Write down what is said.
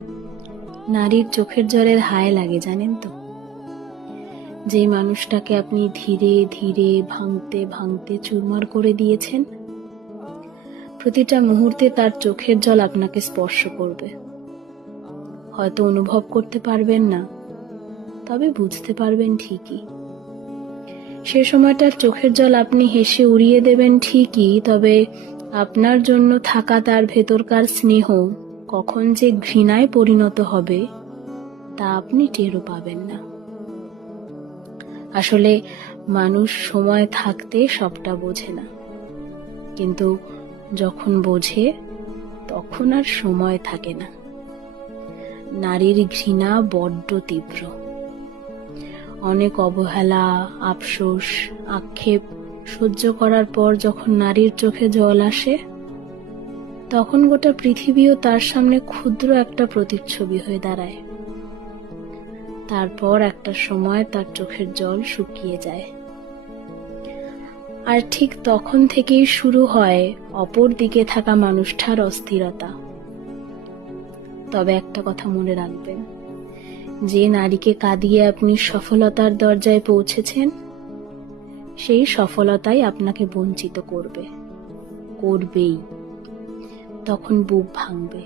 নারীর চোখের জলের হায় লাগে জানেন তো। যে মানুষটাকে আপনি ধীরে ধীরে ভাঙতে ভাঙতে চুরমার করে দিয়েছেন, প্রতিটা মুহূর্তে তার চোখের জল আপনাকে স্পর্শ করবে। হয়তো অনুভব করতে পারবেন না, তবে বুঝতে পারবেন ঠিকই। সে সময়টার চোখের জল আপনি হেসে উড়িয়ে দেবেন ঠিকই, তবে আপনার জন্য থাকা তার ভেতরকার স্নেহ কখন যে ঘৃণায় পরিণত হবে তা আপনি টেরও পাবেন না। আসলে মানুষ সময় থাকতে সবটা বোঝে না, কিন্তু যখন বোঝে তখন আর সময় থাকে না। নারীর ঘৃণা বড্ড তীব্র। অনেক অবহেলা, আফসোস, আক্ষেপ সহ্য করার পর যখন নারীর চোখে জল আসে, তখন গোটা পৃথিবীও তার সামনে ক্ষুদ্র একটা প্রতিচ্ছবি হয়ে দাঁড়ায়। তারপর একটা সময় তার চোখের জল শুকিয়ে যায়, আর ঠিক তখন থেকেই শুরু হয় অপর দিকে থাকা মানুষটার অস্থিরতা। তবে একটা কথা মনে রাখবেন, যে নারীকে কাঁদিয়ে আপনি সফলতার দরজায় পৌঁছেছেন, সেই সফলতাই আপনাকে বঞ্চিত করবেই। তখন বুক ভাঙবে।